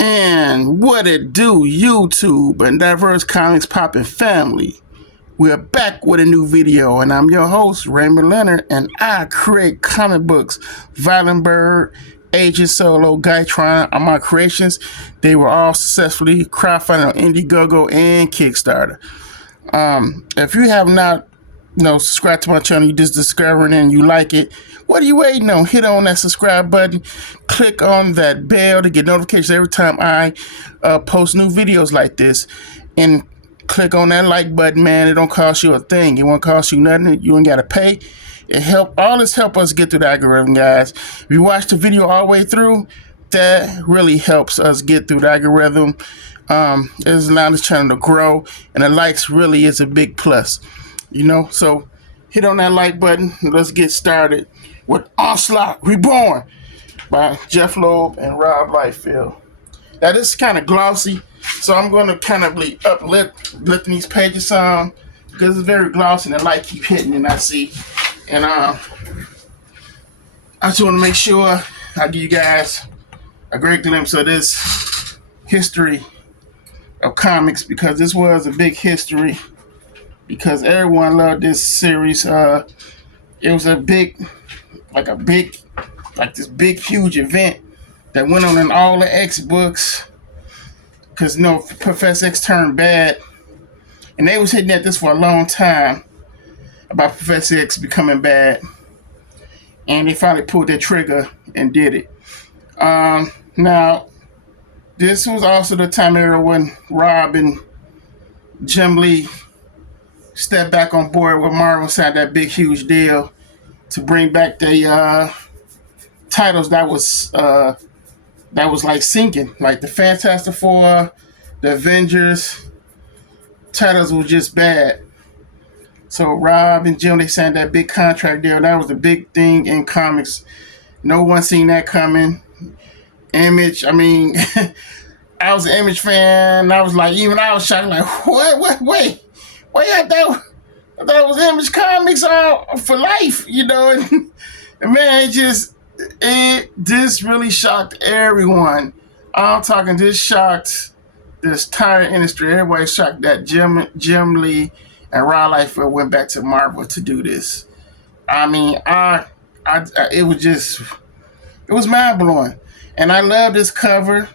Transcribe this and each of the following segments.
And what it do, YouTube and diverse comics poppin' family? We're back with a new video, and I'm your host, Raymond Leonard, and I create comic books. Violent Bird, Agent Solo, Guytron are my creations. They were all successfully crowdfunded on Indiegogo and Kickstarter. If you have not subscribe to my channel, you just discovering it and you like it, what are you waiting on? Hit on that subscribe button, click on that bell to get notifications every time I post new videos like this, and click on that like button, man. It don't cost you a thing. It won't cost you nothing. You ain't gotta pay. All this help us get through the algorithm, guys. If you watch the video all the way through, that really helps us get through the algorithm. It's allowing this channel to grow, and the likes really is a big plus. So hit on that like button and let's get started with Onslaught Reborn by Jeph Loeb and Liefeld. Now this is kind of glossy, so I'm going to kind of uplifting these pages some because it's very glossy and the light keep hitting and I see. And I just want to make sure I give you guys a great glimpse of this history of comics, because this was a big history. Because everyone loved this series. It was this big, huge event that went on in all the X books. Because Professor X turned bad, and they was hitting at this for a long time about Professor X becoming bad, and they finally pulled their trigger and did it. Now, this was also the time era when Rob and Jim Lee stepped back on board with Marvel, signed that big huge deal to bring back the titles that was like sinking, like the Fantastic Four, the Avengers. Titles were just bad. So Rob and Jim, they signed that big contract deal. That was a big thing in comics. No one seen that coming. Image, I mean, I was an Image fan. I was shocked, like, what, wait. Well, yeah, that was Image Comics for life, and man, this really shocked everyone. I'm talking, this shocked this entire industry. Everybody shocked that Jim Lee and Rob Liefeld went back to Marvel to do this. I mean, it was mind blowing, and I love this cover.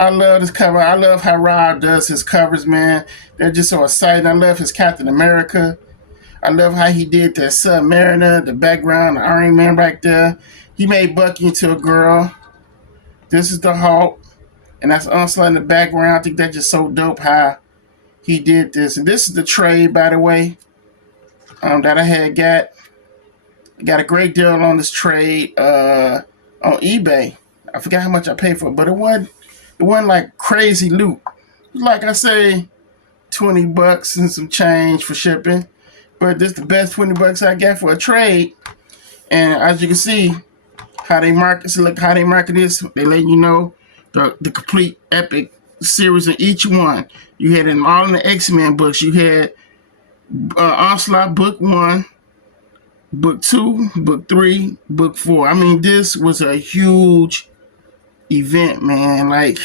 I love how Rob does his covers, man. They're just so exciting. I love his Captain America. I love how he did the Submariner, the background, the Iron Man back there. He made Bucky into a girl. This is the Hulk, and that's Onslaught in the background. I think that's just so dope how he did this. And this is the trade, by the way, that I had got. I got a great deal on this trade on eBay. I forgot how much I paid for it, but it wasn't like crazy loot. Like I say, $20 and some change for shipping. But this is the best $20 I got for a trade. And as you can see, how they market this, they let you know the complete epic series of each one. You had them all in the X-Men books. You had Onslaught Book 1, Book 2, Book 3, Book 4. I mean, this was a huge event, man. Like,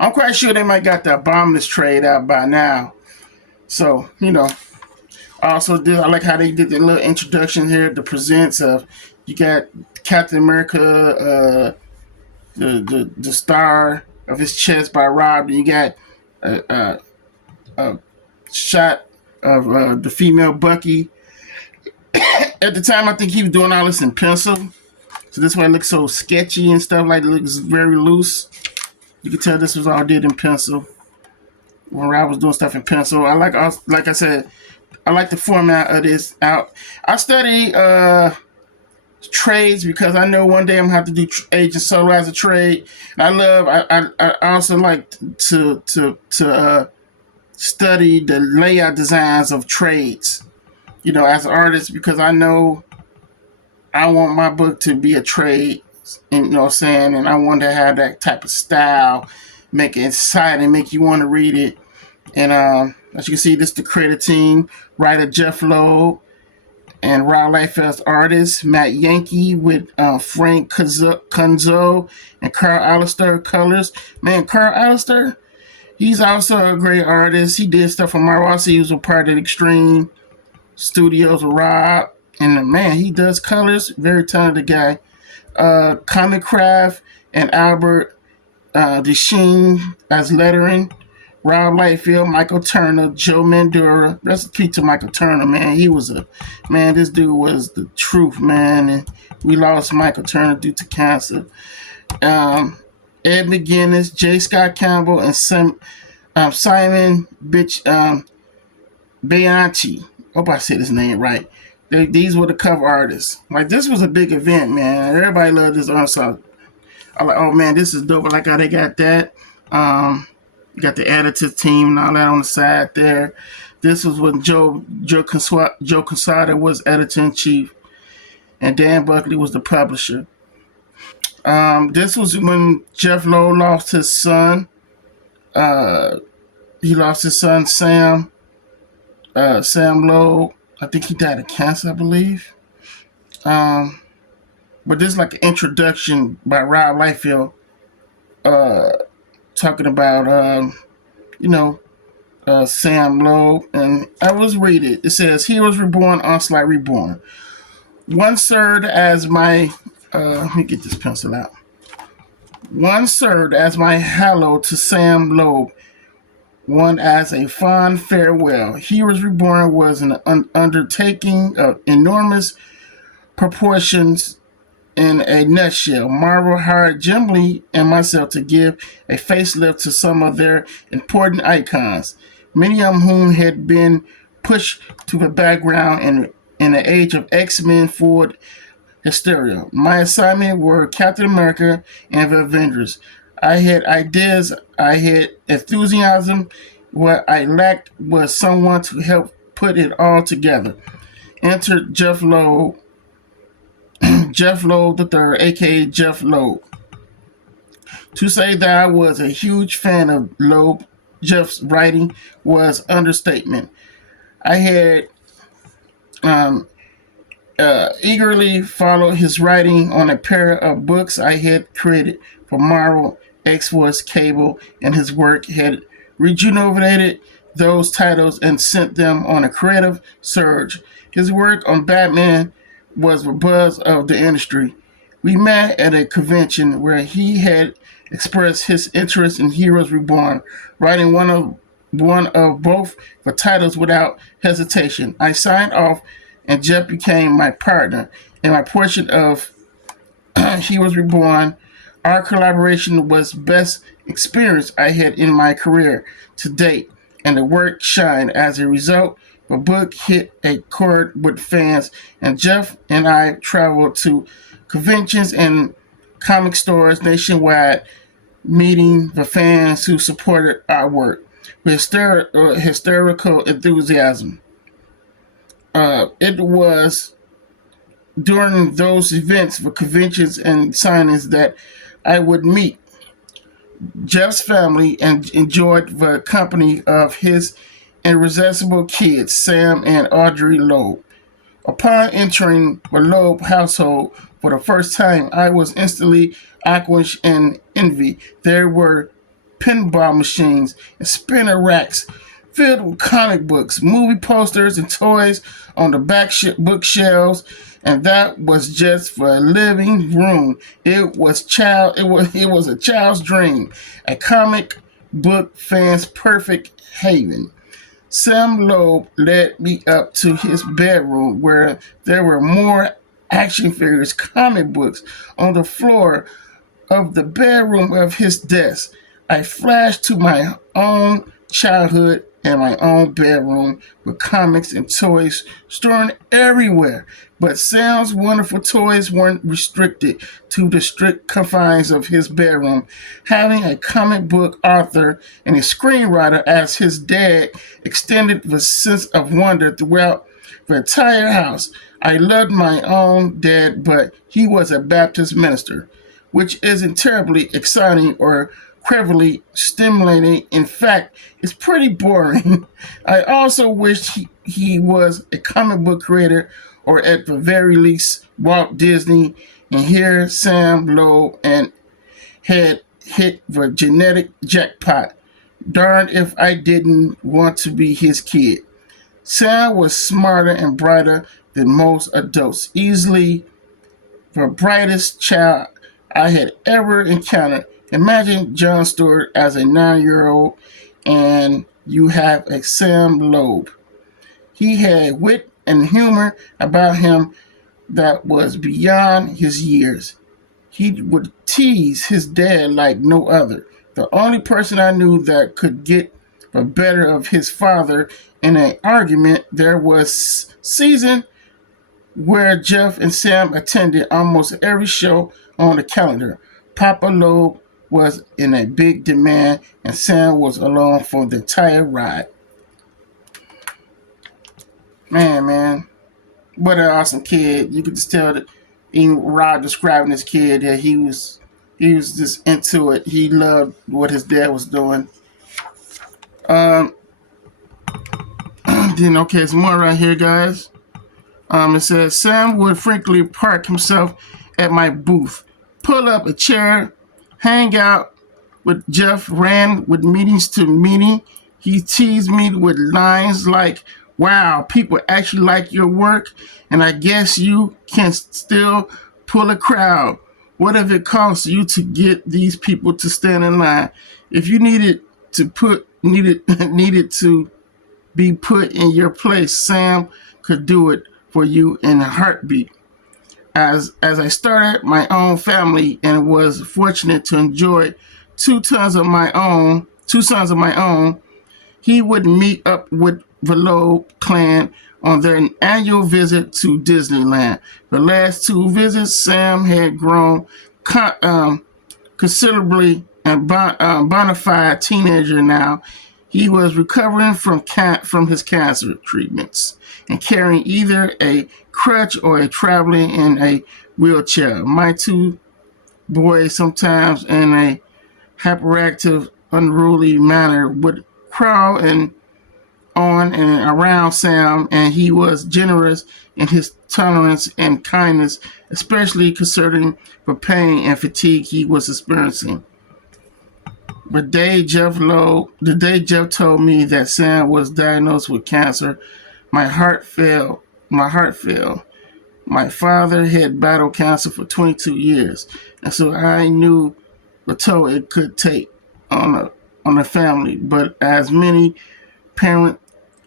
I'm quite sure they might got the Abominus trade out by now. So, also I like how they did the little introduction here, the presents of, you got Captain America, the star of his chest by Rob. You got a shot of the female Bucky. At the time, I think he was doing all this in pencil. So this why it looks so sketchy and stuff, like it looks very loose. You can tell this was all did in pencil. When Rob was doing stuff in pencil. Like I said, I like the format of this out. I study trades because I know one day I'm gonna have to do Agent Solo as a trade. I also like to study the layout designs of trades, as an artist, because I know I want my book to be a trade, and and I want to have that type of style, make it exciting, make you want to read it. And as you can see, this is the creative team, writer Jeph Loeb, and Rob Liefeld's artist, Matt Yankee with Frank Kunzo and Carl Alistair colors. Man, Carl Alistair, he's also a great artist. He did stuff for Marvel. Also, he was a part of Extreme Studios with Rob. And man, he does colors. Very talented guy. Comic Craft and Albert Desheen as lettering. Rob Liefeld, Michael Turner, Joe Mandura. Recipe to Michael Turner, man. He was this dude was the truth, man. And we lost Michael Turner due to cancer. Ed McGuinness, J. Scott Campbell, and Simon Bianchi. Hope I said his name right. These were the cover artists. Like, this was a big event, man. Everybody loved this ensemble. I'm like, oh man, this is dope. I like how they got that. You got the editors team and all that on the side there. This was when Joe Quesada was editor-in-chief, and Dan Buckley was the publisher. This was when Jeph Loeb lost his son. He lost his son, Sam Loeb. I think he died of cancer, I believe. But this is like an introduction by Rob Liefeld, talking about, Sam Loeb. And I was read it. It says, Heroes Reborn, Onslaught Reborn. One served as my, let me get this pencil out. One served as my hello to Sam Loeb, one as a fond farewell. Heroes Reborn was an undertaking of enormous proportions. In a nutshell, Marvel hired Jim Lee and myself to give a facelift to some of their important icons, many of whom had been pushed to the background in the age of X-Men Forward hysteria. My assignment were Captain America and the Avengers. I had ideas, I had enthusiasm. What I lacked was someone to help put it all together. Enter Jeph Loeb III, aka Jeph Loeb. To say that I was a huge fan of Loeb, Jeff's writing was understatement. I had eagerly followed his writing on a pair of books I had created for Marvel, X-Force, Cable, and his work had rejuvenated those titles and sent them on a creative surge. His work on Batman was the buzz of the industry. We met at a convention where he had expressed his interest in Heroes Reborn, writing one of both the titles without hesitation. I signed off, and Jeph became my partner in my portion of Heroes Reborn. Our collaboration was best experience I had in my career to date, and the work shined. As a result, the book hit a chord with fans, and Jeph and I traveled to conventions and comic stores nationwide, meeting the fans who supported our work with hysterical enthusiasm. It was during those events, the conventions and signings, that I would meet Jeff's family and enjoyed the company of his irresistible kids, Sam and Audrey Loeb. Upon entering the Loeb household for the first time, I was instantly anguished and envy. There were pinball machines and spinner racks filled with comic books, movie posters, and toys on the back bookshelves, and that was just for a living room. It was a child's dream, a comic book fan's perfect haven. Sam Loeb led me up to his bedroom where there were more action figures, comic books on the floor of the bedroom of his desk. I flashed to my own childhood and my own bedroom with comics and toys strewn everywhere. But Sam's wonderful toys weren't restricted to the strict confines of his bedroom. Having a comic book author and a screenwriter as his dad extended the sense of wonder throughout the entire house. I loved my own dad, but he was a Baptist minister, which isn't terribly exciting or cleverly stimulating. In fact, it's pretty boring. I also wished he was a comic book creator or at the very least Walt Disney, and here Sam Loeb and had hit the genetic jackpot. Darn if I didn't want to be his kid. Sam was smarter and brighter than most adults, easily the brightest child I had ever encountered. Imagine Jon Stewart as a 9-year-old and you have a Sam Loeb. He had wit and humor about him that was beyond his years. He would tease his dad like no other. The only person I knew that could get the better of his father in an argument there was season where Jeph and Sam attended almost every show on the calendar. Papa Loeb was in a big demand and Sam was along for the entire ride. Man, what an awesome kid. You could just tell that even Rod describing this kid that he was just into it. He loved what his dad was doing. Um then okay, some more right here, guys. It says Sam would frankly park himself at my booth, pull up a chair, hang out with Jeph, ran with meetings to meeting. He teased me with lines like, "Wow, people actually like your work, and I guess you can still pull a crowd. What if it costs you to get these people to stand in line? If you needed to be put in your place, Sam could do it for you in a heartbeat." As I started my own family and was fortunate to enjoy two sons of my own, he would meet up with the Loeb clan on their annual visit to Disneyland. The last two visits, Sam had grown considerably and bona fide teenager now. He was recovering from his cancer treatments and carrying either a crutch or traveling in a wheelchair. My two boys, sometimes in a hyperactive, unruly manner, would crowd and on and around Sam, and he was generous in his tolerance and kindness, especially concerning the pain and fatigue he was experiencing. The day Jeph told me that Sam was diagnosed with cancer, my heart fell. My heart fell. My father had battled cancer for 22 years, and so I knew the toll it could take on a family. But as parent,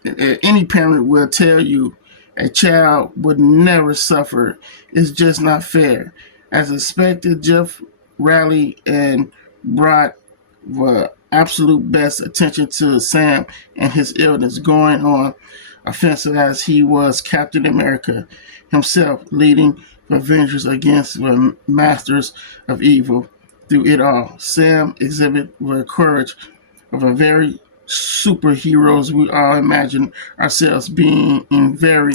any parent will tell you, a child would never suffer. It's just not fair. As expected, Jeph rallied and brought the absolute best attention to Sam and his illness, going on offensive as he was Captain America himself, leading the Avengers against the masters of evil. Through it all, Sam exhibited the courage of a very superheroes we all imagine ourselves being in very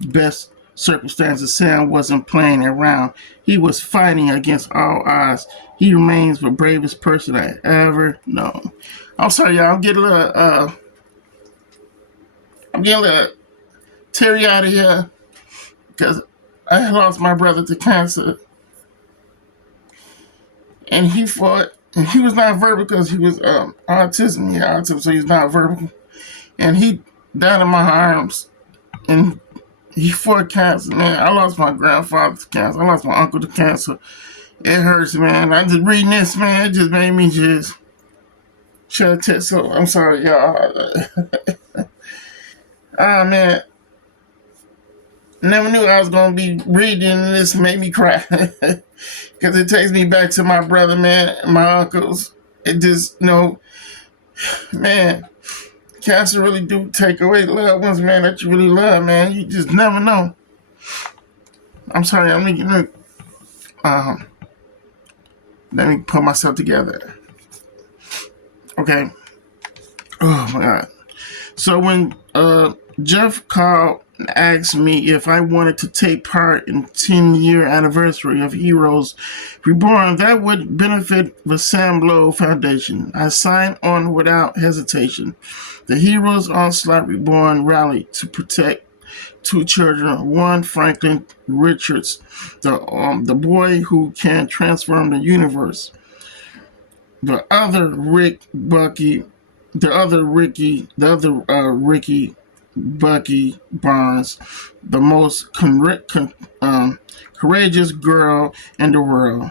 best circumstances. Sam wasn't playing around. He was fighting against all odds. He remains the bravest person I ever known. I'm sorry, y'all. I'm getting a little teary out of here because I lost my brother to cancer, and he fought. And he was not verbal because he was autism. He had autism, so he's not verbal. And he died in my arms, and he fought cancer. Man, I lost my grandfather to cancer. I lost my uncle to cancer. It hurts, man. I just reading this, man. It just made me just shed a tear. So I'm sorry, y'all. Man, never knew I was gonna be reading and this made me cry because it takes me back to my brother, man, and my uncles. It just, man, cancer really do take away loved ones, man, that you really love, man. You just never know. I'm sorry, let me put myself together. Okay. Oh my God. So when Jeph called and asked me if I wanted to take part in the 10-year anniversary of Heroes Reborn, that would benefit the Sam Loeb Foundation. I signed on without hesitation. The Heroes Onslaught Reborn rally to protect two children. One, Franklin Richards, the boy who can transform the universe. The other Ricky Bucky Barnes, the most courageous girl in the world.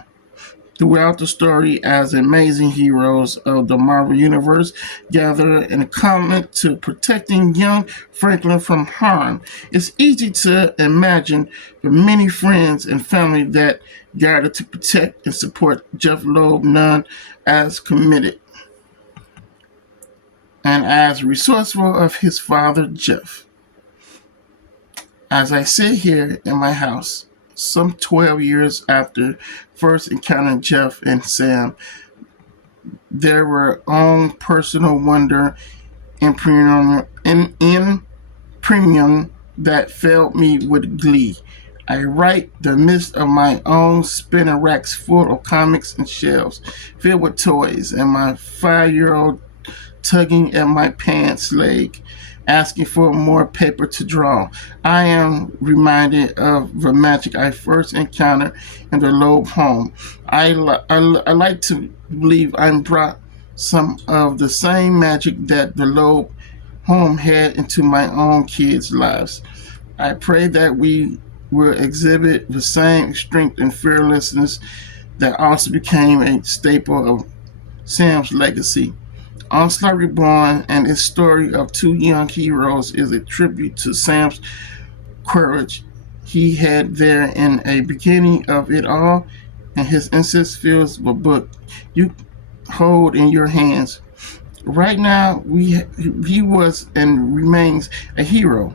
Throughout the story, as amazing heroes of the Marvel Universe gather in a commitment to protecting young Franklin from harm, it's easy to imagine the many friends and family that gather to protect and support Jeph Loeb, none as committed and as resourceful of his father, Jeph. As I sit here in my house, some 12 years after first encountering Jeph and Sam, there were own personal wonder and premium that filled me with glee. I write the midst of my own spinning racks full of comics and shelves filled with toys, and my 5-year-old tugging at my pants leg, asking for more paper to draw. I am reminded of the magic I first encountered in the Loeb home. I like to believe I brought some of the same magic that the Loeb home had into my own kids' lives. I pray that we will exhibit the same strength and fearlessness that also became a staple of Sam's legacy. Onslaught Reborn and its story of two young heroes is a tribute to Sam's courage he had there in a beginning of it all, and his innocence fills the book you hold in your hands. Right now, he was and remains a hero,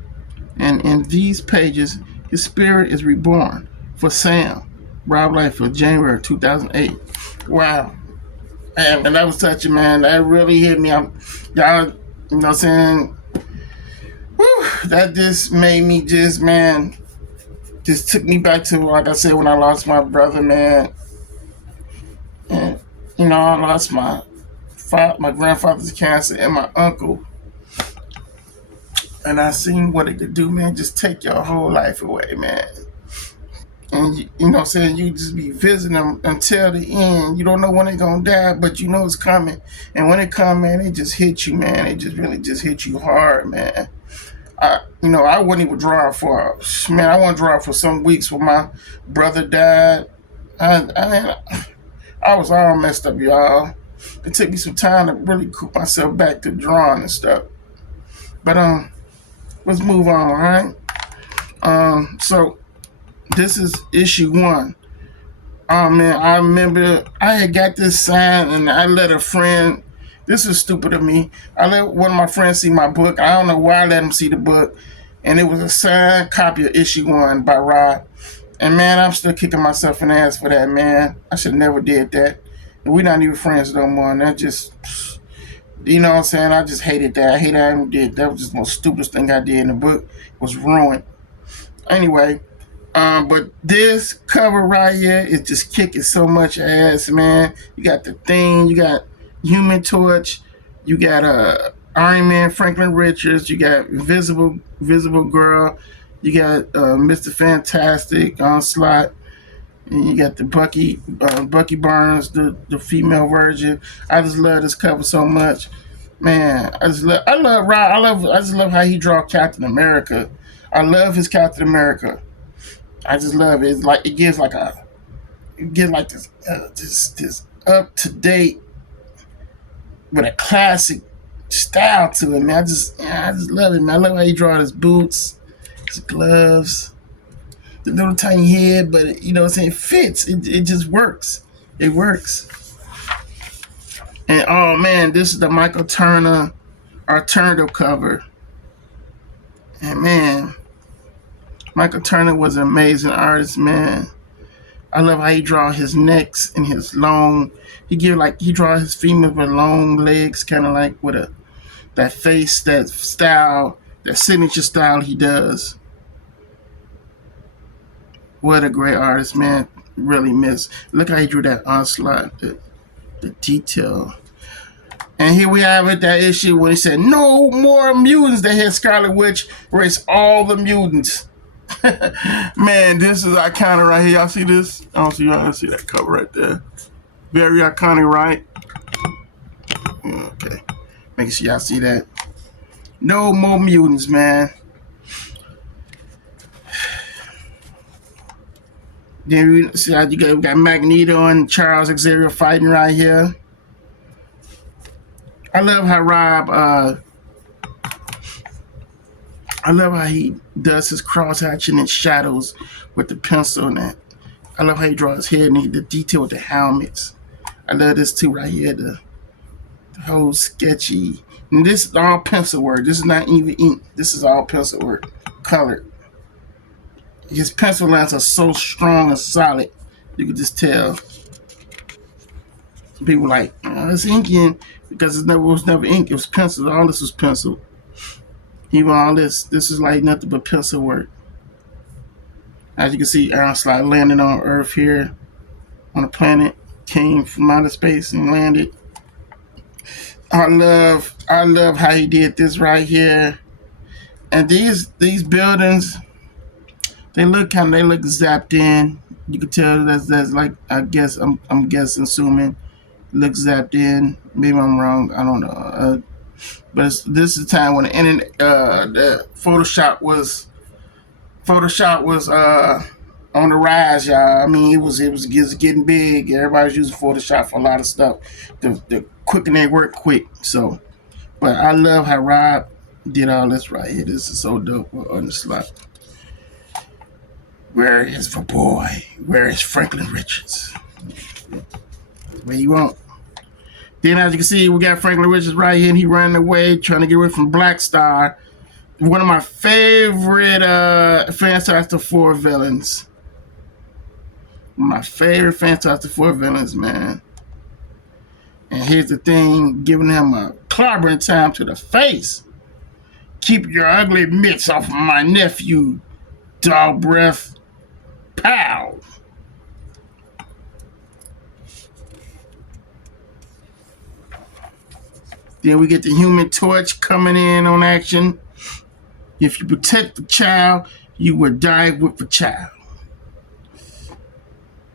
and in these pages, his spirit is reborn for Sam. Rob Liefeld, January 2008. Wow. And that was touching, man. That really hit me. Y'all, you know what I'm saying? Whew, that just made me just took me back to, like I said, when I lost my brother, man. And, I lost my grandfather's cancer and my uncle. And I seen what it could do, man. Just take your whole life away, man. And you know what I'm saying, you just be visiting them until the end. You don't know when they're gonna die, but you know it's coming. And when it comes, man, it just hits you, man. It just really just hits you hard, man. I wouldn't even draw for I wouldn't draw for some weeks when my brother died. I was all messed up, y'all. It took me some time to really coop myself back to drawing and stuff. But let's move on, all right? So this is issue 1. Oh man, I remember I had got this sign and I let a friend. This is stupid of me. I let one of my friends see my book. I don't know why I let him see the book, and it was a signed copy of issue 1 by Rod. And man, I'm still kicking myself in the ass for that, man. I should never did that. And we're not even friends no more. And that just, you know what I'm saying? I just hated that. I hated how I did. That was just the most stupidest thing I did. And the book was ruined. Anyway. But this cover right here is just kicking so much ass, man. You got the Thing, you got Human Torch, you got Iron Man, Franklin Richards, you got Invisible Girl, you got Mr. Fantastic, Onslaught, and you got the Bucky Barnes, the female version. I just love this cover so much, man. I just love how he draw Captain America. I love his Captain America. I just love it. It's like it gives like this up to date with a classic style to it, man. I just love it, man. I love how he draw his boots, his gloves, the little tiny head, but it fits. It just works. It works. And oh man, this is the Michael Turner alternative cover. And man, Michael Turner was an amazing artist, man. I love how he draw his necks and his long. He draw his femurs with long legs, kind of like with that face, that style, that signature style he does. What a great artist, man. Really miss. Look how he drew that onslaught, the detail. And here we have it, that issue when he said, no more mutants. They hit Scarlet Witch, race all the mutants. Man, this is iconic right here. Y'all see this? I don't see y'all see that cover right there. Very iconic, right? Okay. Make sure y'all see that. No more mutants, man. Then we see how we got Magneto and Charles Xavier fighting right here. I love how Rob I love how he does his cross hatching and shadows with the pencil and that. I love how he draws his head and the detail with the helmets. I love this too right here, the whole sketchy. And this is all pencil work. This is not even ink. This is all pencil work, colored. His pencil lines are so strong and solid. You can just tell. People like, oh, it's inking because it was never ink. It was pencil. All this was pencil. Even all this is like nothing but pencil work. As you can see, Onslaught landing on Earth here on a planet, came from outer space and landed. I love how he did this right here. And these buildings, they look zapped in. You can tell that's like, I guess I'm guessing, assuming, look zapped in. Maybe I'm wrong. I don't know. But this is the time when the internet, the Photoshop was on the rise, y'all. I mean, it was getting big. Everybody's using Photoshop for a lot of stuff. The quick and they work quick. So, but I love how Rob did all this right here. This is so dope on the slot. Where is the boy? Where is Franklin Richards? Where you want? Then, as you can see, we got Franklin Richards right here, and he running away, trying to get away from Black Star. One of my favorite Fantastic Four villains. My favorite Fantastic Four villains, man. And here's the thing, giving him a clobbering time to the face. Keep your ugly mitts off of my nephew, dog breath. Pow! Then we get the Human Torch coming in on action. If you protect the child, you will die with the child.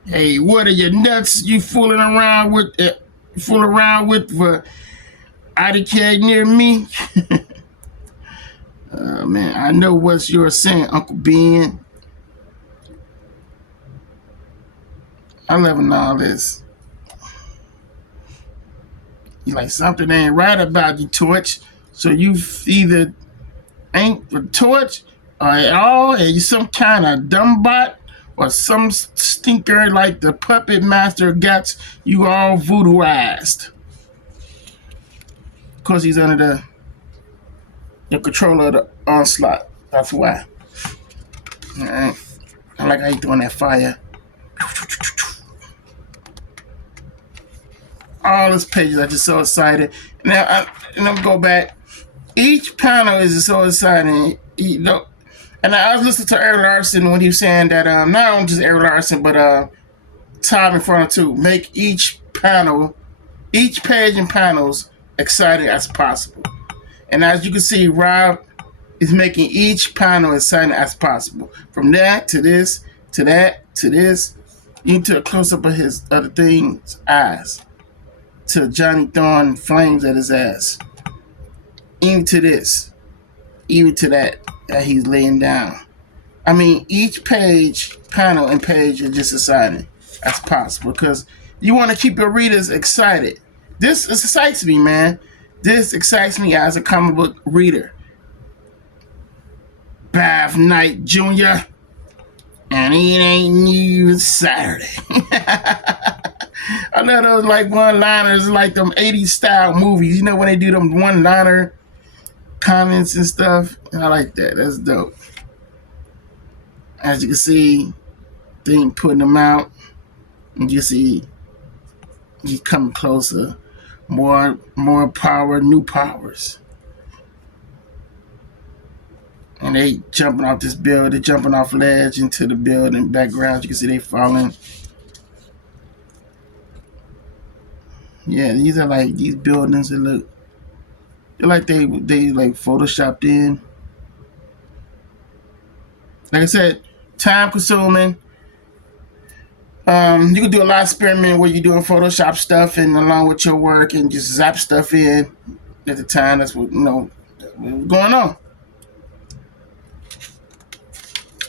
Hey, what are you nuts? You fooling around with for IDK near me? Man, I know what you're saying, Uncle Ben. I'm loving all this. You like something ain't right about you, Torch. So you either ain't the Torch or at all, and you some kind of dumb bot or some stinker like the puppet master gets you all voodooized. Of course, he's under the control of the Onslaught. That's why. All right. I like how you throwing that fire. All these pages are just so excited. Now, I'm go back. Each panel is so exciting. You know, and I was listening to Eric Larson when he was saying that not only just Eric Larson, but Tom in front of too. Make each page and panels exciting as possible. And as you can see, Rob is making each panel exciting as possible. From that to this, to that, to this, into a close-up of his other thing's eyes. To Johnny throwing flames at his ass. Even to this. Even to that he's laying down. I mean, each page, panel, and page is just exciting as possible because you want to keep your readers excited. This excites me, man. This excites me as a comic book reader. Bath Night Jr. And it ain't even Saturday. I know those like one-liners, like them 80s style movies. You know when they do them one-liner comments and stuff? I like that. That's dope. As you can see, they ain't putting them out. And you see he's coming closer. More power, new powers. And they jumping off this building. They're jumping off ledge into the building. Background, you can see they falling. Yeah, these are like these buildings that look they're like they like photoshopped in. Like I said, time consuming. You can do a lot of experiment where you're doing Photoshop stuff and along with your work and just zap stuff in at the time. That's what what was going on.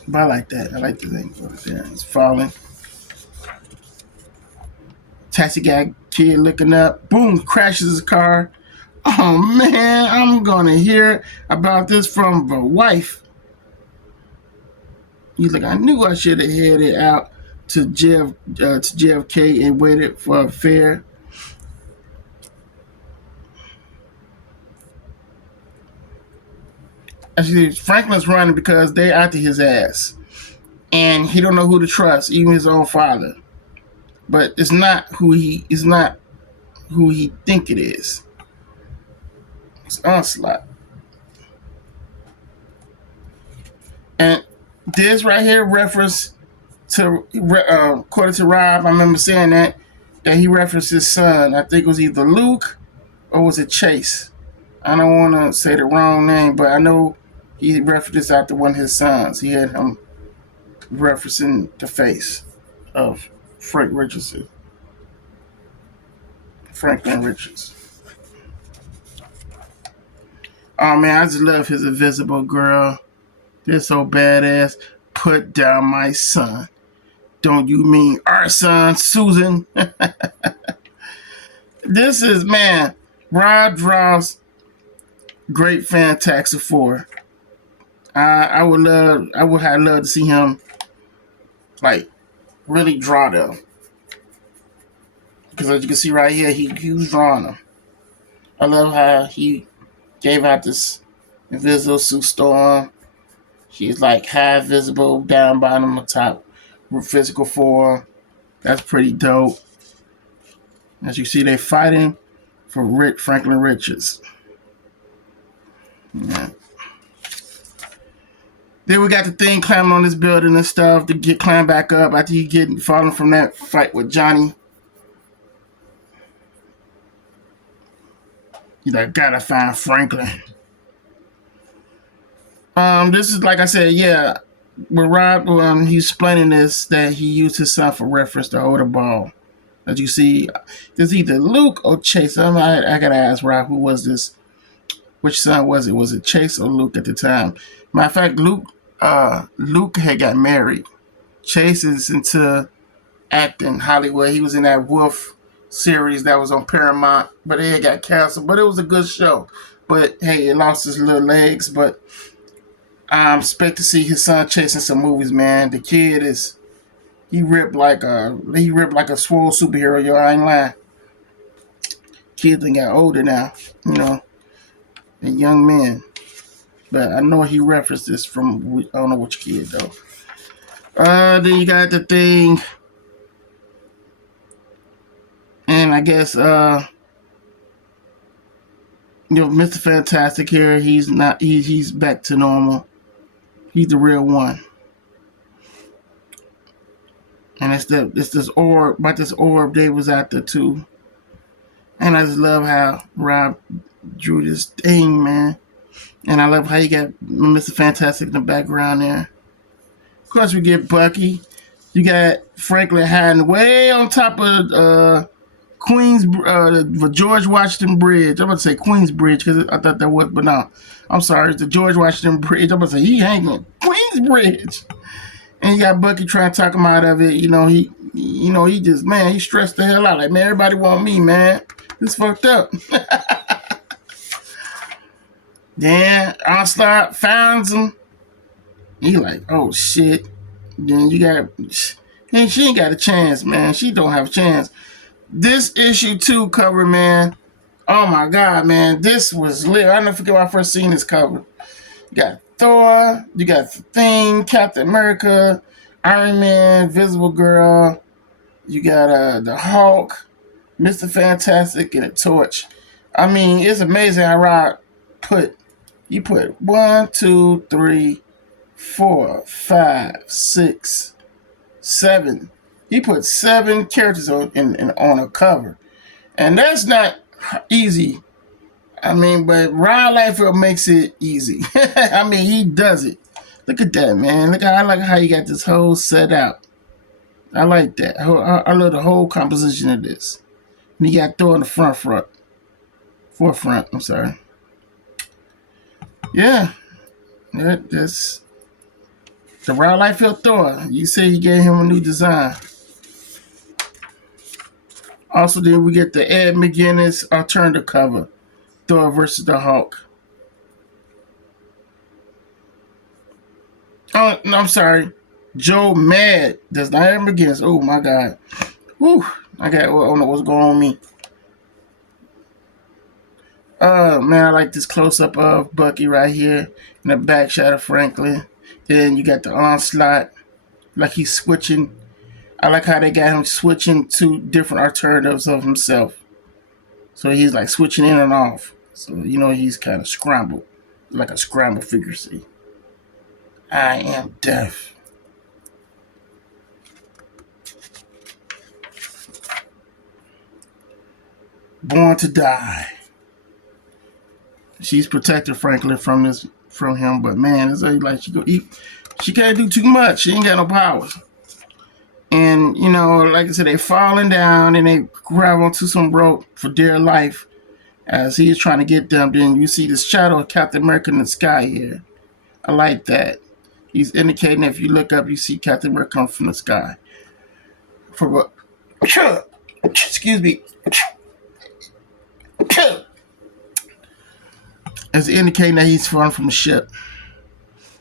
But I like that. I like the thing. It's falling. Taxi guy kid looking up. Boom, crashes his car. Oh man, I'm gonna hear about this from the wife. He's like, I knew I should have headed out to JFK and waited for a fare. Actually, Franklin's running because they after his ass, and he don't know who to trust, even his own father. But it's not who he think it is. It's Onslaught, and this right here reference to according to Rob. I remember saying that he referenced his son. I think it was either Luke or was it Chase. I don't want to say the wrong name, but I know he referenced this after one of his sons. He had him referencing the face of Frank Richardson, Franklin Richards. Oh man, I just love his Invisible Girl. They're so badass. Put down my son. Don't you mean our son, Susan? This is, man, Rod draws great Fantastic Four. I would have loved to see him like really draw them. Because as you can see right here, he was drawing them. I love how he gave out this invisible suit storm. She's like high visible, down bottom, on top, physical form. That's pretty dope. As you see, they're fighting for Franklin Richards. Yeah. Then we got the thing climbing on this building and stuff to get climb back up after you get falling from that fight with Johnny. You like gotta find Franklin. This is like I said, yeah. With Rob, he's explaining this that he used his son for reference to hold the ball. As you see, there's either Luke or Chase. I gotta ask Rob, who was this? Which son was it? Was it Chase or Luke at the time? Matter of fact, Luke had got married. Chase is into acting Hollywood. He was in that Wolf series that was on Paramount, but it got canceled. But it was a good show. But hey, it lost his little legs. But I expect to see his son chasing some movies, man. The kid is he ripped like a swole superhero, yo. I ain't lying. Kids done got older now, you know, and young men. But I know he referenced this from I don't know which kid though. Then you got the thing, and I guess Mr. Fantastic here. He's not. He's back to normal. He's the real one. And it's this orb, but this orb they was out there too. And I just love how Rob drew this thing, man. And I love how you got Mr. Fantastic in the background there. Of course, we get Bucky. You got Franklin hiding way on top of Queens, the George Washington Bridge. I'm about to say Queens Bridge because I thought that was, but no. I'm sorry, it's the George Washington Bridge. I'm about to say he hanging on Queens Bridge. And you got Bucky trying to talk him out of it. He just, man, he stressed the hell out. Like, man, everybody want me, man. This fucked up. Then Onslaught finds him. He like, oh shit. Then you got, and she ain't got a chance, man. She don't have a chance. This issue 2 cover, man. Oh my god, man. This was lit. I never forget when I first seen this cover. You got Thor, you got the Thing, Captain America, Iron Man, Invisible Girl, you got the Hulk, Mr. Fantastic, and a Torch. I mean, it's amazing how Rob put 1, 2, 3, 4, 5, 6, 7. He put 7 characters on a cover. And that's not easy. I mean, but Rob Liefeld makes it easy. I mean, he does it. Look at that, man. I like how you got this whole set out. I like that. I love the whole composition of this. And you got Thor in the forefront. I'm sorry. Yeah, that's the Rob Liefeld Thor. You say you gave him a new design. Also, then we get the Ed McGuinness alternative cover, Thor versus the Hulk. Oh, no, I'm sorry. Joe Mad. That's not Ed McGuinness. Oh, my God. Whew. I don't know what's going on with me. Man, I like this close-up of Bucky right here in the back shot of Franklin. Then you got the Onslaught, like he's switching. I like how they got him switching to different alternatives of himself. So he's like switching in and off. So, he's kind of scrambled, like a scrambled figure. See, I am deaf. Born to die. She's protected Franklin from him, but man, it's like she can't do too much. She ain't got no powers. And like I said, they falling down and they grab onto some rope for dear life as he is trying to get them. Then you see this shadow of Captain America in the sky here. I like that. He's indicating if you look up, you see Captain America come from the sky. For what? Excuse me. As indicating that he's falling from a ship.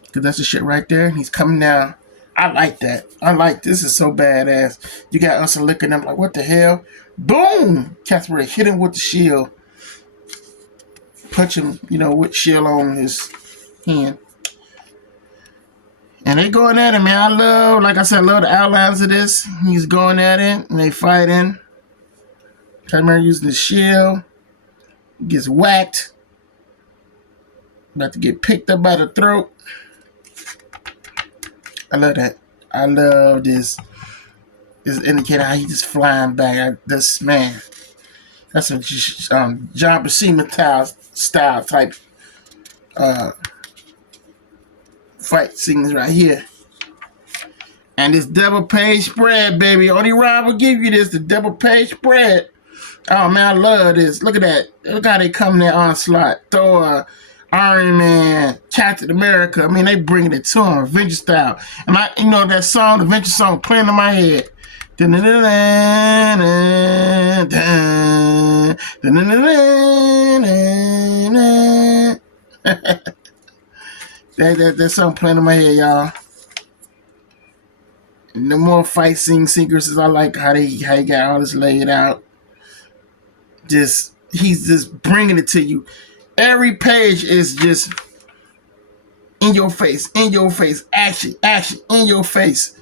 Because that's the shit right there. And he's coming down. I like that. This is so badass. You got us looking at him like, what the hell? Boom! Captain America hit him with the shield. Punch him, with shield on his hand. And they going at it, man. I love the outlines of this. He's going at it, and they fighting. Captain America using the shield. Gets whacked. About to get picked up by the throat. I love that. I love this. This indicator how he just flying back. That's a John Buscema style type fight scenes right here. And this double page spread, baby. Only Rob will give you this. The double page spread. Oh man, I love this. Look at that. Look how they come in that Onslaught. Thor, Iron Man, Captain America. I mean, they bringing it to him, Avenger style. And that song, the Avenger song, playing in my head. That song playing in my head, y'all. And the more fight scene sequences, I like how he got all this laid out. He's just bringing it to you. Every page is just in your face, action, in your face.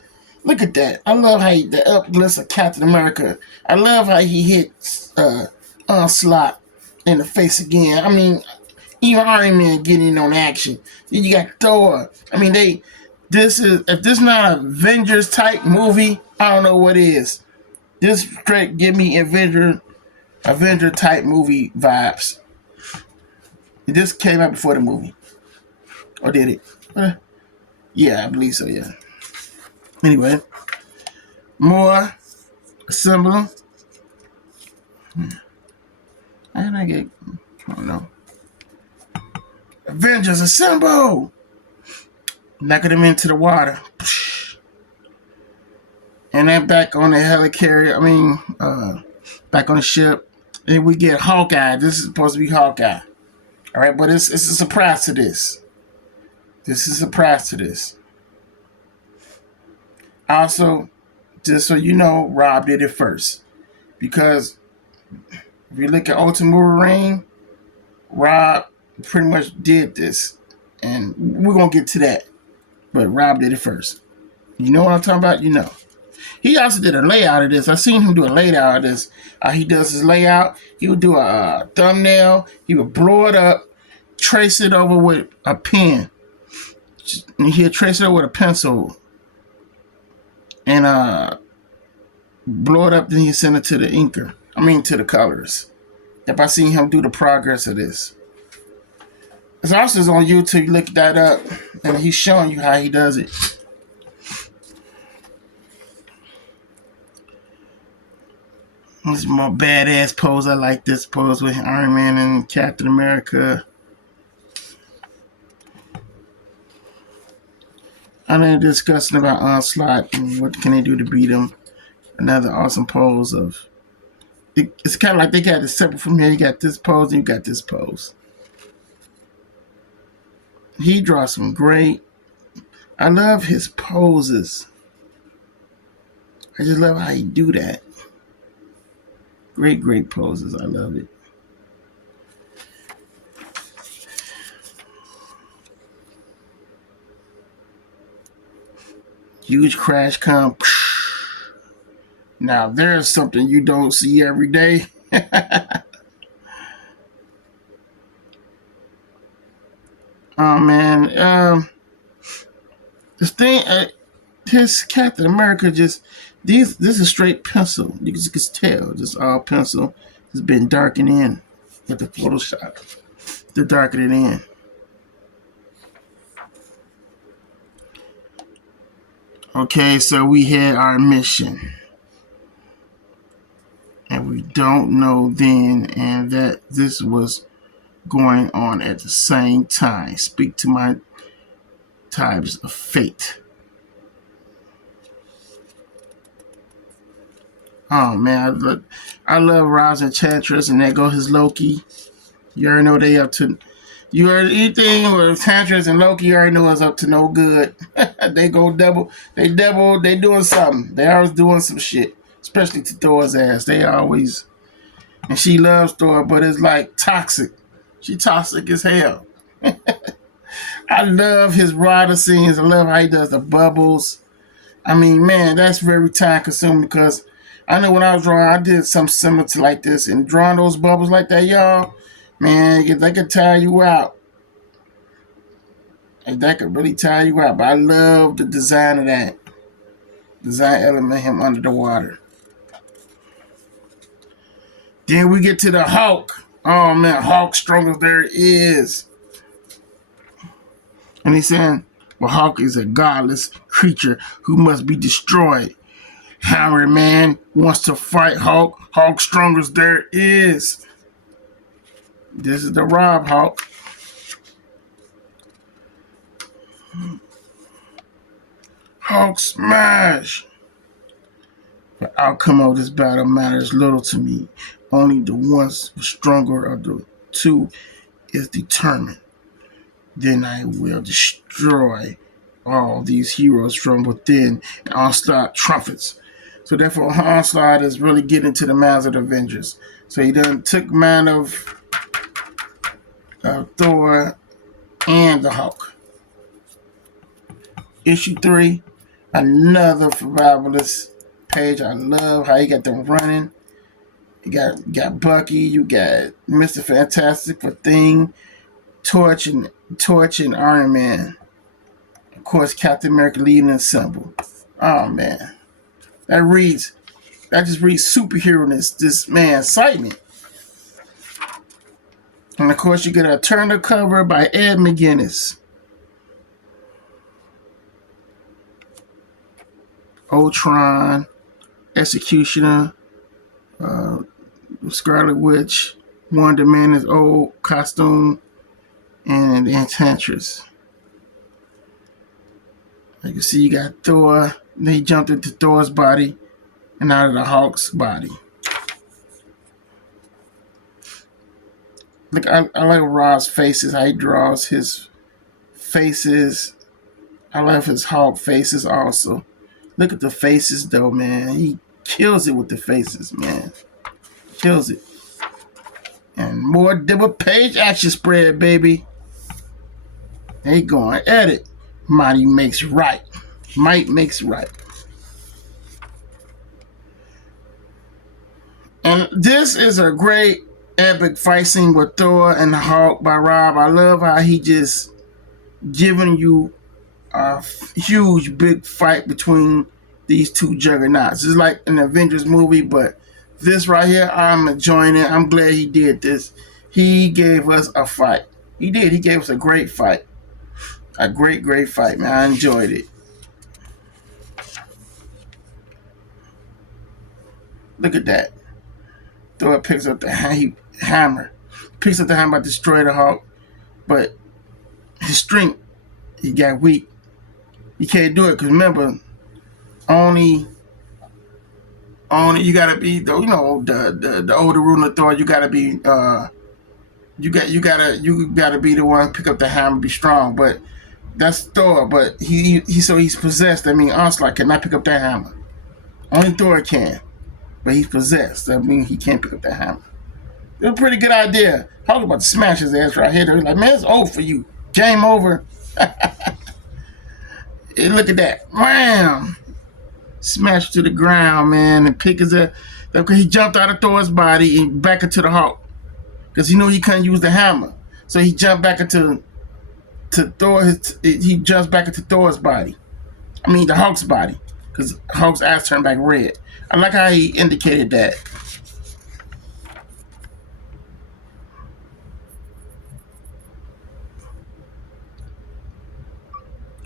Look at that. I love how the uplifts of Captain America. I love how he hits Onslaught in the face again. I mean, even Iron Man getting in on action. Then you got Thor. I mean, if this not an Avengers type movie, I don't know what is. This straight give me Avenger type movie vibes. This came out before the movie. Or did it? Yeah, I believe so, yeah. Anyway. More assembling. I don't know. Avengers assemble! Knocking them into the water. And then back on the helicarrier, back on the ship. And we get Hawkeye. This is supposed to be Hawkeye. All right, but it's a surprise to this. Also, just so you know, Rob did it first. Because if you look at Ultimate Wolverine, Rob pretty much did this. And we're going to get to that. But Rob did it first. You know what I'm talking about? You know. He also did a layout of this. I seen him do a layout of this. He does his layout. He would do a thumbnail. He would blow it up, trace it over with a pen. And he'll trace it over with a pencil. And blow it up, then he'll send it to the inker I mean, to the colors. If I seen him do the progress of this. It's also on YouTube. You look that up, and he's showing you how he does it. This is more badass pose. I like this pose with Iron Man and Captain America. And then discussing about Onslaught and what can they do to beat him. Another awesome pose of. It's kind of like they got it separate from here. You got this pose and you got this pose. He draws some great. I love his poses. I just love how he do that. Great poses. I love it. Huge crash come. Now there's something you don't see every day. Oh man, this thing, his Captain America just this is straight pencil. You can just tell, just all pencil. It's been darkened in with the Photoshop. To darken it in. Okay, so we had our mission. And we don't know then and that this was going on at the same time. Speak to my types of fate. Oh man, I love Roz Enchantress, and there go his Loki. You already know they up to. You heard anything with Enchantress and Loki? You already know it's up to no good. They go double. They doing something. They always doing some shit. Especially to Thor's ass. They always. And she loves Thor, but it's like toxic. She toxic as hell. I love his rider scenes. I love how he does the bubbles. I mean, man, that's very time consuming because I know when I was drawing, I did something similar to like this. And drawing those bubbles like that, y'all, man, they could tire you out. And that could really tire you out. But I love the design of that. Design element of him under the water. Then we get to the Hulk. Oh man, Hulk strongest there is. And he's saying, well, Hulk is a godless creature who must be destroyed. Hammer Man wants to fight Hulk. Hulk strongest there is. This is the Rob Hulk. Hulk smash. The outcome of this battle matters little to me. Only the one stronger of the two is determined. Then I will destroy all these heroes from within and Onslaught trumpets. So therefore, Onslaught is really getting to the minds of the Avengers. So he done took mind of Thor and the Hulk. Issue 3, another survivalist page. I love how you got them running. You got Bucky, you got Mr. Fantastic for Thing, Torch and Iron Man. Of course, Captain America leading the symbol. Oh man. That just reads superhero-ness, this man, excitement. And of course you get a Turner cover by Ed McGuinness. Ultron, Executioner, Scarlet Witch, Wonder Man's old costume, and Enchantress. You can see you got Thor. Then he jumped into Thor's body and out of the Hulk's body. Look, I like Rob's faces, how he draws his faces. I love his Hulk faces also. Look at the faces though, man. He kills it with the faces, man. Kills it. And more double page action spread, baby. They going at it. Mighty makes right. Might makes right. And this is a great epic fight scene with Thor and the Hulk by Rob. I love how he just giving you a huge big fight between these two juggernauts. It's like an Avengers movie, but This right here, I'm enjoying it. I'm glad he did this. He gave us a fight. He did. He gave us a great fight. A great, great fight, man. I enjoyed it. Look at that. Thor picks up the hammer. Picks up the hammer to destroy the Hulk. But his strength, he got weak. He can't do it because remember, only you gotta be the the older ruler Thor. You gotta be you gotta be the one to pick up the hammer, be strong. But that's Thor. But he's possessed. I mean, Onslaught cannot pick up that hammer. Only Thor can. But he's possessed. That means he can't pick up that hammer. It's a pretty good idea. Hulk about to smash his ass right here. They're like, man, it's over for you. Game over. Hey, look at that. Wham! Smashed to the ground, man. And pick his ass. He jumped out of Thor's body and back into the Hulk. Because he knew he couldn't use the hammer. So he jumped back into Thor. He jumps back into Thor's body. I mean, the Hulk's body. Because Hulk's ass turned back red. I like how he indicated that.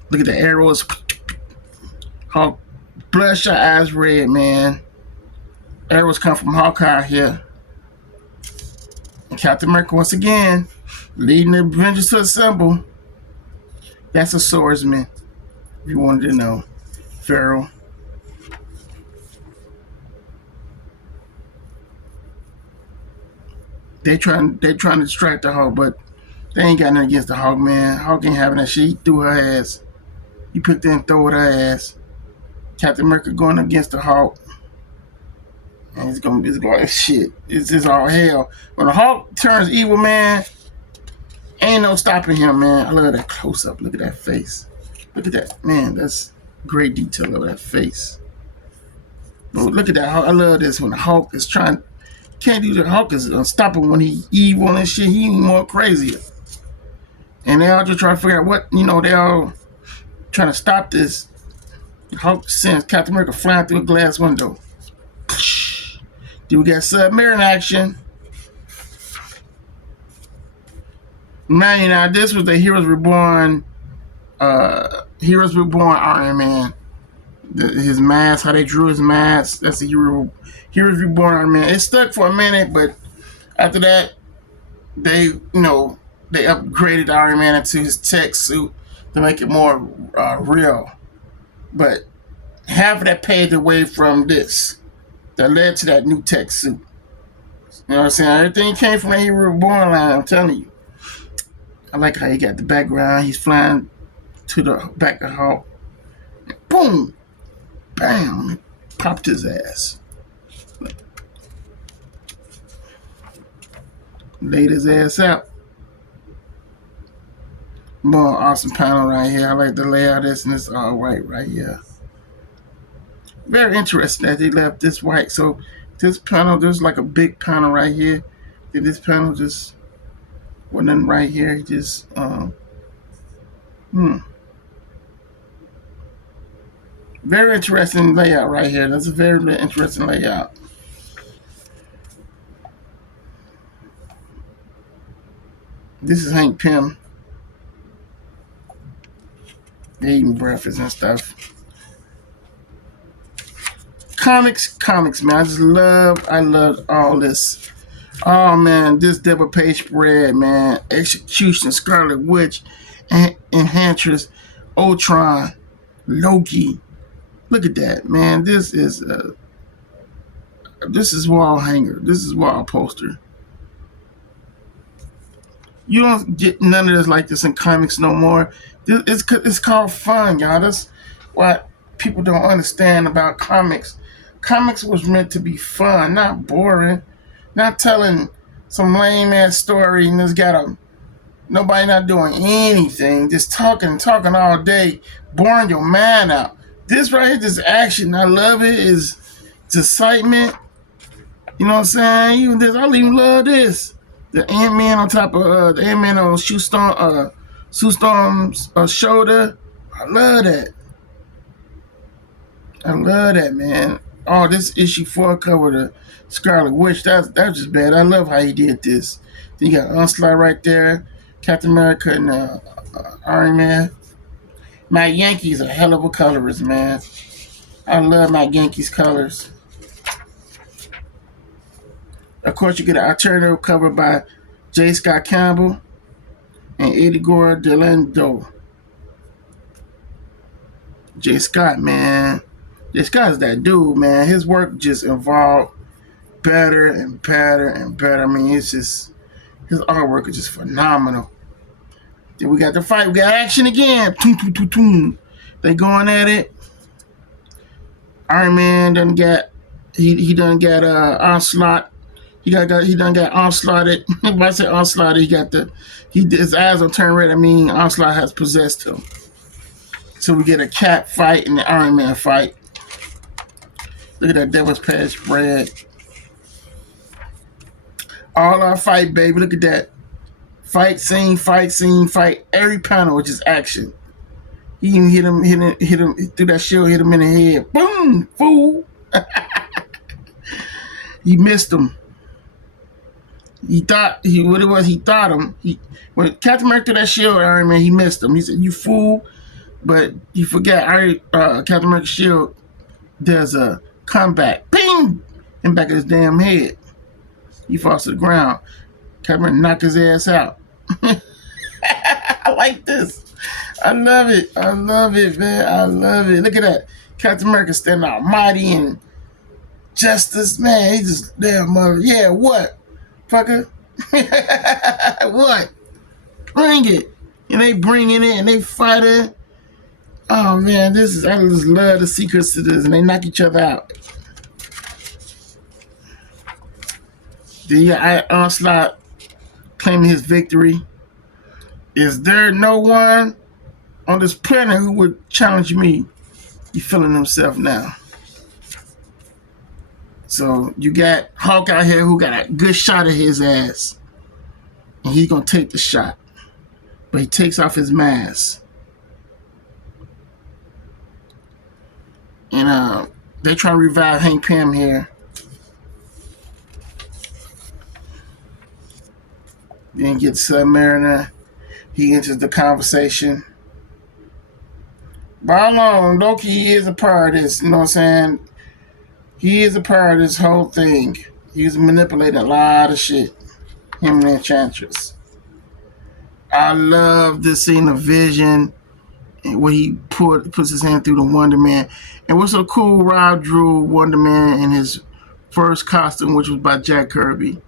Look at the arrows. Hulk, bloodshot eyes red, man. Arrows come from Hawkeye here. And Captain America once again, leading the Avengers to assemble. That's a swordsman, if you wanted to know. Pharaoh. They trying to distract the Hulk, but they ain't got nothing against the Hulk, man. Hulk ain't having that shit. He threw her ass. He picked her and threw her ass. Captain America going against the Hulk. And it's going shit. It's just all hell. When the Hulk turns evil, man, ain't no stopping him, man. I love that close up. Look at that face. Look at that. Man, that's great detail of that face. But look at that. I love this when the Hulk is trying. Can't do the Hulk is unstoppable when he evil and shit. He even more crazier. And they all just trying to figure out what, they all trying to stop this. Hulk sends Captain America flying through a glass window. Then we got submarine action. Now this was the Heroes Reborn Iron Man. His mask, how they drew his mask. That's the Heroes Reborn Iron Man. It stuck for a minute, but after that, they upgraded Iron Man into his tech suit to make it more real. But half of that paved the way from this that led to that new tech suit. You know what I'm saying? Everything came from the Hero Reborn line, I'm telling you. I like how he got the background. He's flying to the back of Hulk. Boom! Bam! Popped his ass. Laid his ass out. More awesome panel right here. I like the layout of this, and it's all white right here. Very interesting that they left this white. So this panel, there's like a big panel right here. Then this panel just wasn't right here. Just very interesting layout right here. That's a very interesting layout. This is Hank Pym. They're eating breakfast and stuff. Comics, man. I love all this. Oh, man. This Deborah Page spread, man. Execution, Scarlet Witch, Enchantress, Ultron, Loki. Look at that, man. This is wall hanger. This is wall poster. You don't get none of this like this in comics no more. It's called fun, y'all. That's what people don't understand about comics. Comics was meant to be fun, not boring. Not telling some lame ass story and just got nobody not doing anything, just talking all day, boring your mind out. This right here, this action, I love it. Is excitement. You know what I'm saying? Even this, I even love this. The Ant-Man on top of the Ant-Man on Sue Storm's shoulder. I love that. Man. Oh, this issue 4 cover the Scarlet Witch. That's just bad. I love how he did this. Then you got Onslaught right there, Captain America and Iron Man. Matt Yankee's a hell of a colorist, man. I love Matt Yankee's colors. Of course, you get an alternative cover by J. Scott Campbell and Edgar Delando. J. Scott, man. J. Scott is that dude, man. His work just evolved better and better and better. I mean, it's just, his artwork is just phenomenal. Then we got the fight. We got action again. Toom, toom, toom, toom. They going at it. Iron Man done got, he done got Onslaught. He done got onslaughted. When I say onslaughted, his eyes don't turn red. I mean, Onslaught has possessed him. So we get a Cap fight and the Iron Man fight. Look at that Devil's Patch spread. All our fight, baby. Look at that. Fight scene, fight scene, fight. Every panel is just action. He even hit him through that shield, hit him in the head. Boom, fool. He missed him. He thought he thought him. When Captain America threw that shield, Iron Man, he missed him. He said, "You fool!" But you forget, Captain America's shield does a comeback, ping, and back of his damn head. He falls to the ground. Captain America knocked his ass out. I like this. I love it. I love it, man. I love it. Look at that. Captain America standing out mighty and justice, man. He just damn mother. Yeah, what? Fucker. What? Bring it. And they bringing it and they fighting. Oh man, I just love the secrets to this, and they knock each other out. The Onslaught claiming his victory. Is there no one on this planet who would challenge me? He feeling himself now. So you got Hulk out here who got a good shot at his ass. And he's going to take the shot. But he takes off his mask. And they try to revive Hank Pym here. Then gets Submariner. He enters the conversation. But how long? Loki is a part of this, you know what I'm saying? He is a part of this whole thing. He's manipulating a lot of shit. Him and the Enchantress. I love this scene of Vision where he puts his hand through the Wonder Man. And what's so cool, Rob drew Wonder Man in his first costume, which was by Jack Kirby.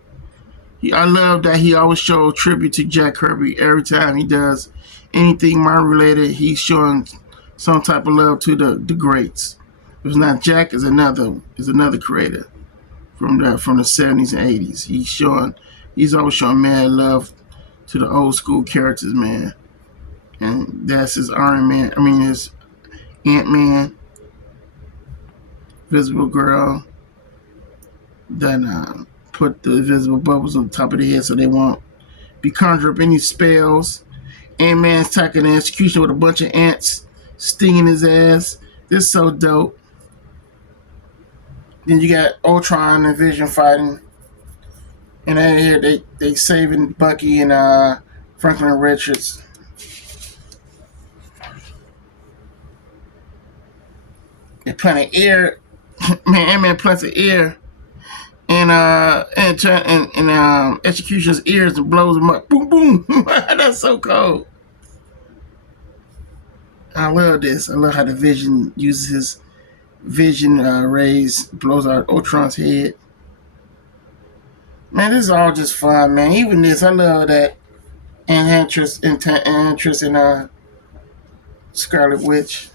I love that he always showed tribute to Jack Kirby every time he does anything Marvel related. He's showing some type of love to the greats. If it's not Jack, is another creator from the 70s and 80s. He's always showing mad love to the old school characters, man. And that's his Iron Man. I mean, his Ant-Man, Visible Girl, then put the invisible bubbles on top of the head so they won't be conjured up any spells. Ant-Man's attacking the executioner with a bunch of ants stinging his ass. This is so dope. Then you got Ultron and Vision fighting. And then here they saving Bucky and Franklin Richards. They plant an ear. Man, Ant-Man plants an ear and Executioner's ears and blows them up. Boom, boom. That's so cold. I love this. I love how the Vision uses his Vision rays, blows out Ultron's head. Man, this is all just fun, man. Even this, I love that Enchantress and Scarlet Witch.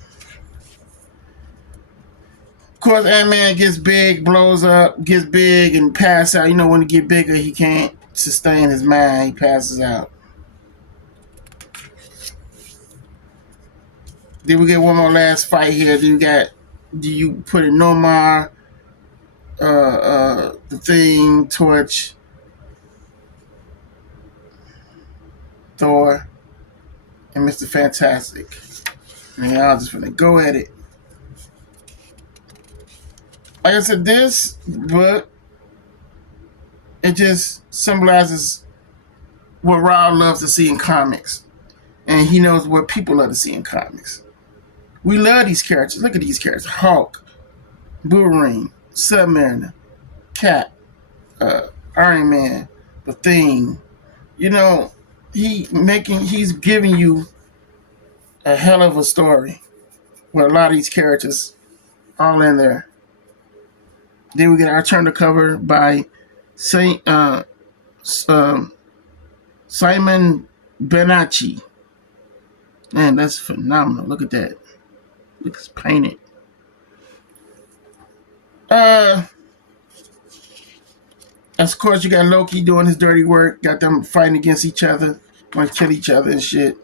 Of course, Ant-Man gets big, blows up, gets big, and passes out. You know, when he get bigger, he can't sustain his mind. He passes out. Then we get one more last fight here. Do you put in Nomar, the Thing, Torch, Thor, and Mr. Fantastic. And y'all just gonna go at it. like I said, this book, it just symbolizes what Rob loves to see in comics. And he knows what people love to see in comics. We love these characters. Look at these characters. Hulk, Wolverine, Submariner, Cap, Iron Man, The Thing. You know, he's giving you a hell of a story with a lot of these characters all in there. Then we get our turn to cover by Saint Simon Benacci. Man, that's phenomenal. Look at that. Look, it's painted. Of course, you got Loki doing his dirty work. Got them fighting against each other, want to kill each other and shit.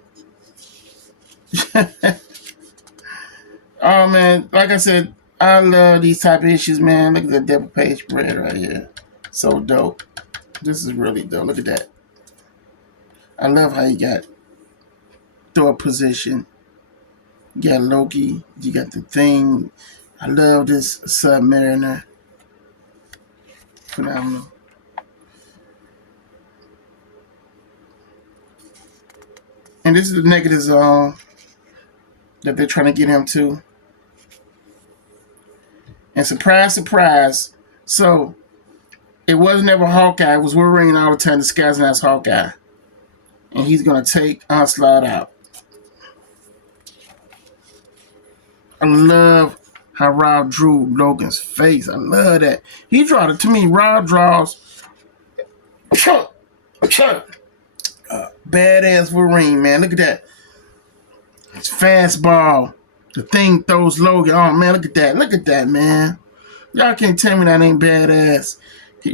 Oh man, like I said, I love these type of issues, man. Look at the double page spread right here. So dope. This is really dope. Look at that. I love how you got Thor position. You got Loki. You got the Thing. I love this Submariner. Phenomenal. And this is the negative zone that they're trying to get him to. And surprise, surprise. So, it was never Hawkeye. It was Wolverine all the time disguising as Hawkeye. And he's going to take Onslaught out. I love how Rob drew Logan's face. I love that. He draws it. To me, Rob draws badass Wolverine, man. Look at that. It's fastball. The Thing throws Logan. Oh, man, look at that. Look at that, man. Y'all can't tell me that ain't badass.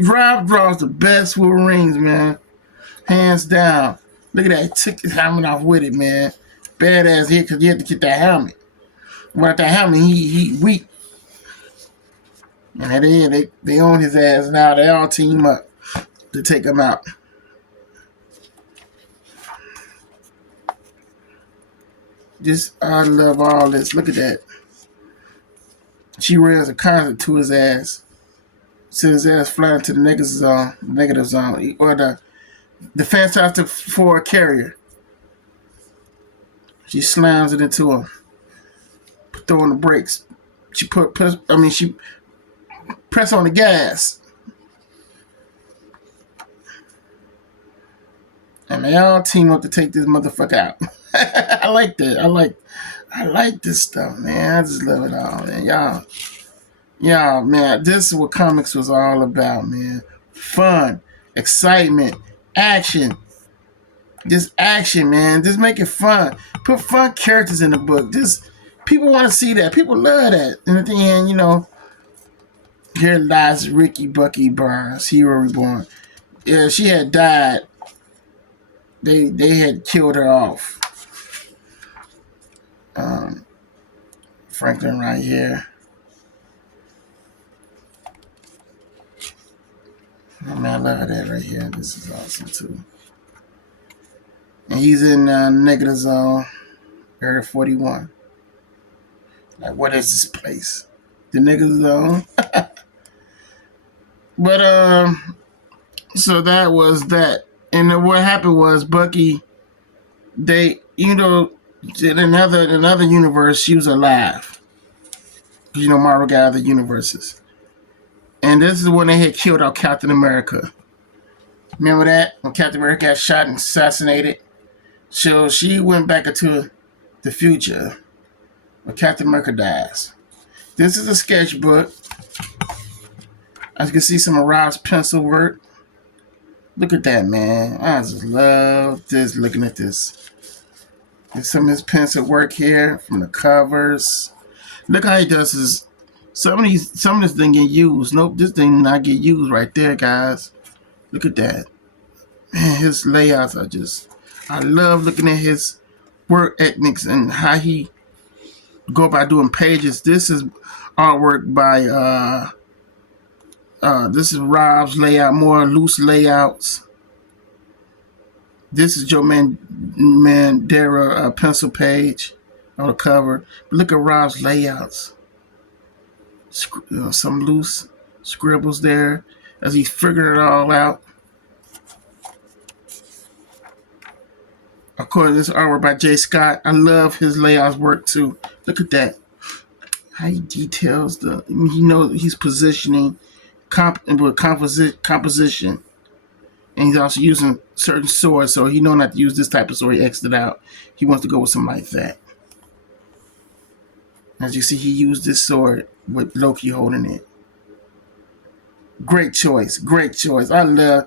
Rob draws the best Wolverines, man. Hands down. Look at that. He took his helmet off with it, man. Badass here because you had to get that helmet. Without that helmet, he weak. And at the end, they own his ass now. They all team up to take him out. Just, I love all this. Look at that. She rails a concert to his ass. Send his ass flying to the negative zone, or the Fantastic Four carrier. She slams it into him, throwing the brakes. She she press on the gas, and they all team up to take this motherfucker out. I like that. I like this stuff, man. I just love it all, man. Y'all, man, this is what comics was all about, man. Fun, excitement, action. Just action, man. Just make it fun. Put fun characters in the book. Just people want to see that. People love that. And at the end, here lies Ricky Bucky Barnes, Hero Reborn. Yeah, she had died. They had killed her off. Franklin right here. Oh man, I love that right here. This is awesome too. And he's in negative zone, area 41. Like, what is this place? The negative zone. But so that was that. And then what happened was Bucky, in another universe, she was alive. Marvel got other universes. And this is when they had killed out Captain America. Remember that? When Captain America got shot and assassinated? So she went back into the future when Captain America dies. This is a sketchbook. As you can see, some of Rob's pencil work. Look at that, man. I just love this, looking at this. There's some of his pencil work here from the covers. Look how he does his... Some of this didn't get used. Nope, this did not get used right there, guys. Look at that. Man, his layouts are just... I love looking at his work ethics and how he go about doing pages. This is artwork by... this is Rob's layout, more loose layouts. This is Joe Mandera pencil page on the cover. But look at Rob's layouts. some loose scribbles there as he's figuring it all out. Of course, this artwork by J. Scott. I love his layouts work too. Look at that. How he details he's positioning composition. And he's also using certain swords, so he know not to use this type of sword. He X'd it out. He wants to go with something like that. As you see, he used this sword with Loki holding it. Great choice. Great choice. I love,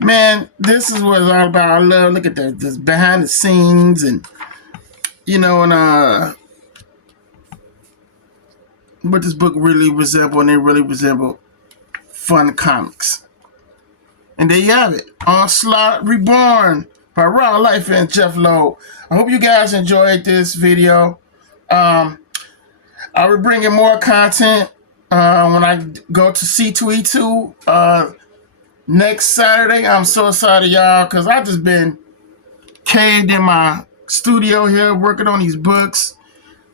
man, this is what it's all about. I love, look at that, this behind the scenes and, what this book really resemble, and they really resemble fun comics. And there you have it. Onslaught Reborn by Liefeld and Jeph Loeb. I hope you guys enjoyed this video. I'll be bringing more content when I go to C2E2 next Saturday. I'm so excited, y'all, because I've just been caved in my studio here working on these books,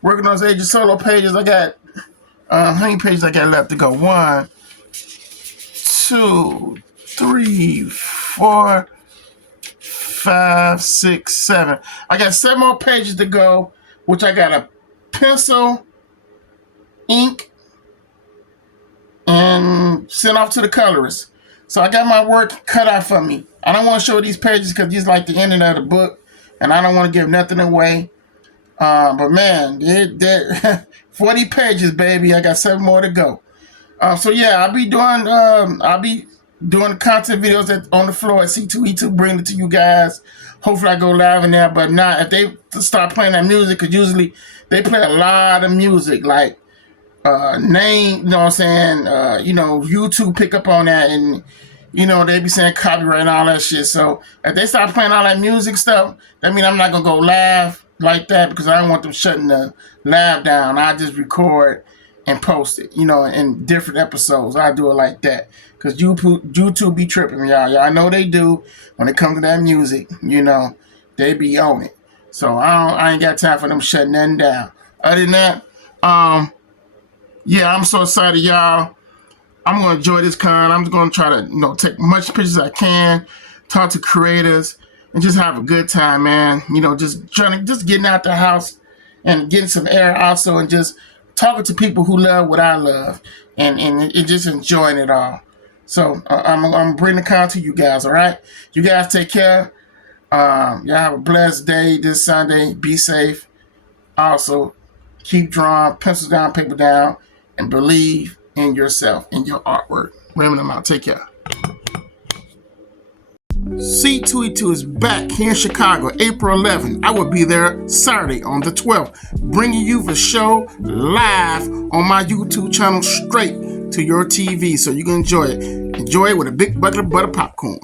working on those Age of Solo pages. I got, how many pages I got left to go? 1, 2, 3, 4, 5, 6, 7. I got 7 more pages to go, which I got a pencil, ink, and sent off to the colorist. So I got my work cut out for me. I don't want to show these pages because these like the ending of the book, and I don't want to give nothing away. But man, 40 pages, baby. I got 7 more to go. So yeah, I'll be doing the content videos on the floor at C2E2, bring it to you guys. Hopefully I go live in there, but not if they start playing that music, because usually they play a lot of music, like name, YouTube pick up on that, and they be saying copyright and all that shit. So if they start playing all that music stuff, that means I'm not gonna go live like that, because I don't want them shutting the live down. I just record and post it, in different episodes. I do it like that, because YouTube be tripping, y'all. Y'all know they do when it comes to that music. They be on it. So I ain't got time for them shutting nothing down. Other than that, yeah, I'm so excited, y'all. I'm gonna enjoy this con. I'm gonna try to, take much pictures as I can, talk to creators, and just have a good time, man. Just getting out the house and getting some air also, and just talking to people who love what I love, and just enjoying it all. So I'm bringing the con to you guys, all right? You guys take care. Y'all have a blessed day this Sunday. Be safe. Also, keep drawing, pencils down, paper down, and believe in yourself, in your artwork. Raymond, I'm out. Take care. C2E2 is back here in Chicago, April 11th. I will be there Saturday on the 12th, bringing you the show live on my YouTube channel straight to your TV so you can enjoy it. Enjoy it with a big bucket of butter popcorn.